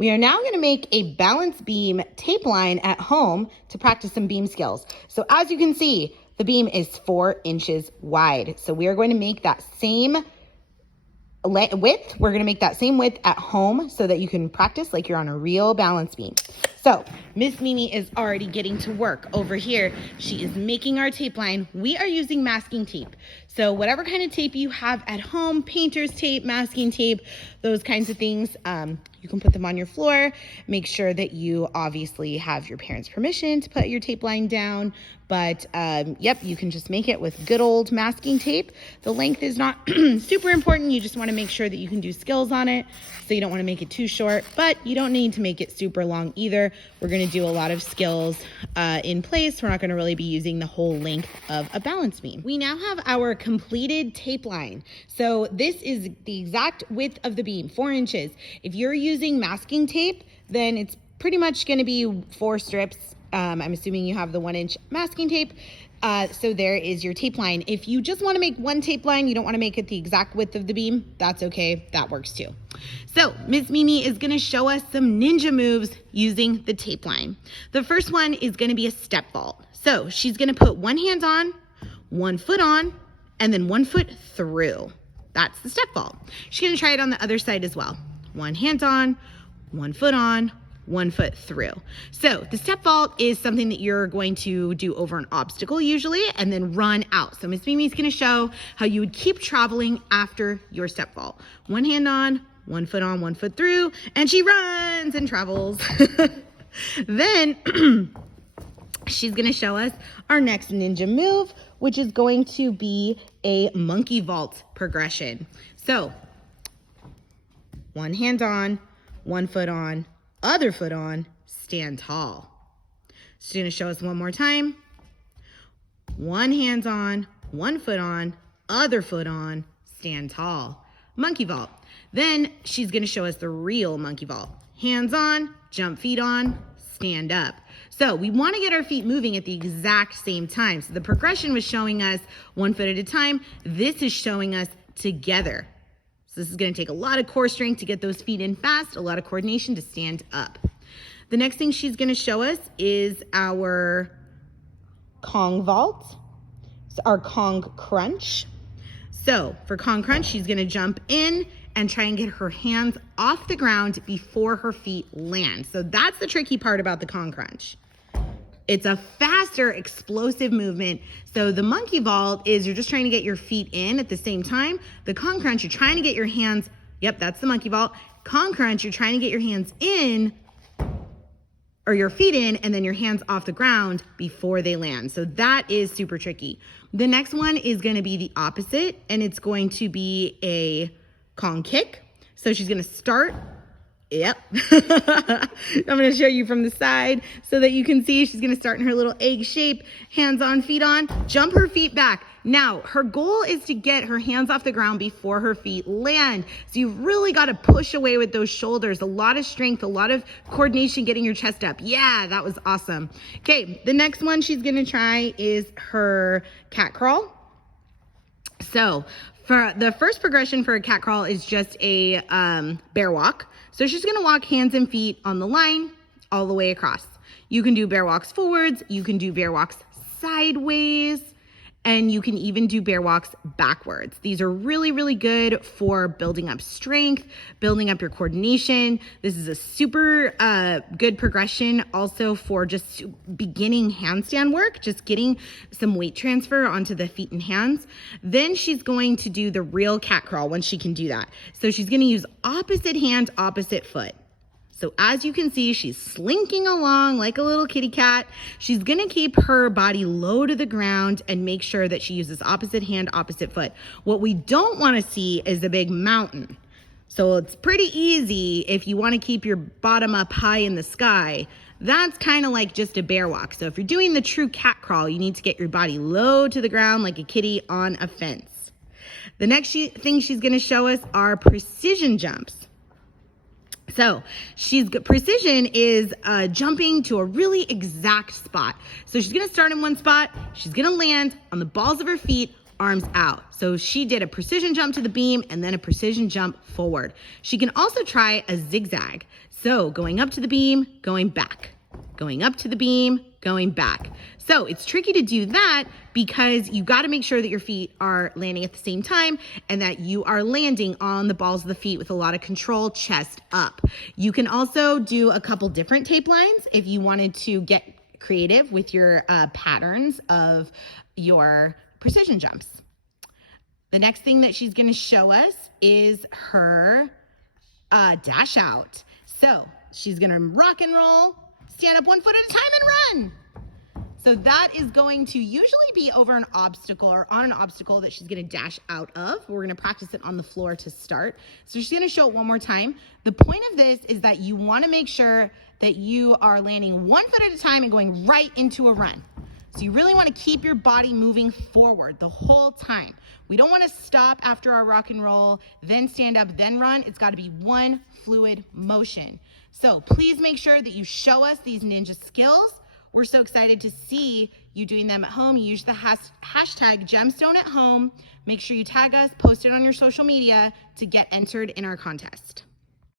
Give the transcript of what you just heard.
We are now going to make a balance beam tape line at home to practice some beam skills. So as you can see, the beam is 4 inches wide. So we are going to make that same width. We're going to make that same width at home so that you can practice like you're on a real balance beam. So Miss Mimi is already getting to work over here. She is making our tape line. We are using masking tape. So whatever kind of tape you have at home, painter's tape, masking tape, those kinds of things, you can put them on your floor. Make sure that you obviously have your parents' permission to put your tape line down. But yep, you can just make it with good old masking tape. The length is not super important. You just want to make sure that you can do skills on it. So you don't want to make it too short, but you don't need to make it super long either. We're going to do a lot of skills in place. We're not going to really be using the whole length of a balance beam. We now have our completed tape line. So this is the exact width of the beam, 4 inches. If you're using masking tape, then it's pretty much going to be 4 strips. I'm assuming you have the 1-inch masking tape. So there is your tape line. If you just want to make one tape line, you don't want to make it the exact width of the beam, that's okay. That works too. So Miss Mimi is going to show us some ninja moves using the tape line. The first one is going to be a step vault. So she's going to put one hand on, 1 foot on, and then 1 foot through. That's the step vault. She's going to try it on the other side as well. 1 hand on, 1 foot on, 1 foot through. So the step vault is something that you're going to do over an obstacle usually and then run out. So Miss Mimi's going to show how you would keep traveling after your step vault. 1 hand on, 1 foot on, 1 foot through, and she runs and travels. Then she's going to show us our next ninja move, which is going to be a monkey vault progression. So 1 hand on, 1 foot on, other foot on, stand tall. She's going to show us one more time. 1 hand on, 1 foot on, other foot on, stand tall. Monkey vault. Then she's going to show us the real monkey vault. Hands on, jump feet on, stand up. So we want to get our feet moving at the exact same time. So the progression was showing us 1 foot at a time. This is showing us together. So this is going to take a lot of core strength to get those feet in fast, a lot of coordination to stand up. The next thing she's going to show us is our Kong vault, our Kong crunch. So for Kong crunch, she's going to jump in and try and get her hands off the ground before her feet land. So that's the tricky part about the Kong crunch. It's a faster, explosive movement. So the monkey vault is you're just trying to get your feet in at the same time. The Kong crunch, you're trying to get your hands, yep, that's the monkey vault. Kong crunch, you're trying to get your hands in, or your feet in, and then your hands off the ground before they land. So that is super tricky. The next one is gonna be the opposite, and it's going to be a Kong kick. So she's gonna start. Yep. I'm going to show you from the side so that you can see. She's going to start in her little egg shape, hands on, feet on, jump her feet back. Now, her goal is to get her hands off the ground before her feet land. So you've really got to push away with those shoulders. A lot of strength, a lot of coordination getting your chest up. Yeah, that was awesome. Okay, the next one she's going to try is her cat crawl. So for the first progression for a cat crawl is just a bear walk. So she's going to walk hands and feet on the line all the way across. You can do bear walks forwards, you can do bear walks sideways, and you can even do bear walks backwards. These are really, really good for building up strength, building up your coordination. This is a super good progression also for just beginning handstand work, just getting some weight transfer onto the feet and hands. Then she's going to do the real cat crawl when she can do that. So she's going to use opposite hand, opposite foot. So as you can see, she's slinking along like a little kitty cat. She's gonna keep her body low to the ground and make sure that she uses opposite hand, opposite foot. What we don't wanna see is a big mountain. So it's pretty easy if you wanna keep your bottom up high in the sky. That's kind of like just a bear walk. So if you're doing the true cat crawl, you need to get your body low to the ground like a kitty on a fence. The next thing she's gonna show us are precision jumps. So precision is jumping to a really exact spot. So she's going to start in one spot. She's going to land on the balls of her feet arms out. So she did a precision jump to the beam and then a precision jump forward. She can also try a zigzag. So going up to the beam, going back, going up to the beam, going back. So it's tricky to do that because you got to make sure that your feet are landing at the same time and that you are landing on the balls of the feet with a lot of control, chest up. You can also do a couple different tape lines if you wanted to get creative with your patterns of your precision jumps. The next thing that she's going to show us is her dash out. So she's going to rock and roll, stand up 1 foot at a time and run. So that is going to usually be over an obstacle or on an obstacle that she's going to dash out of. We're going to practice it on the floor to start. So she's going to show it one more time. The point of this is that you want to make sure that you are landing 1 foot at a time and going right into a run. So you really want to keep your body moving forward the whole time. We don't want to stop after our rock and roll, then stand up, then run. It's got to be one fluid motion. So please make sure that you show us these ninja skills. We're so excited to see you doing them at home. You use the hashtag Gemstone at home. Make sure you tag us, post it on your social media to get entered in our contest.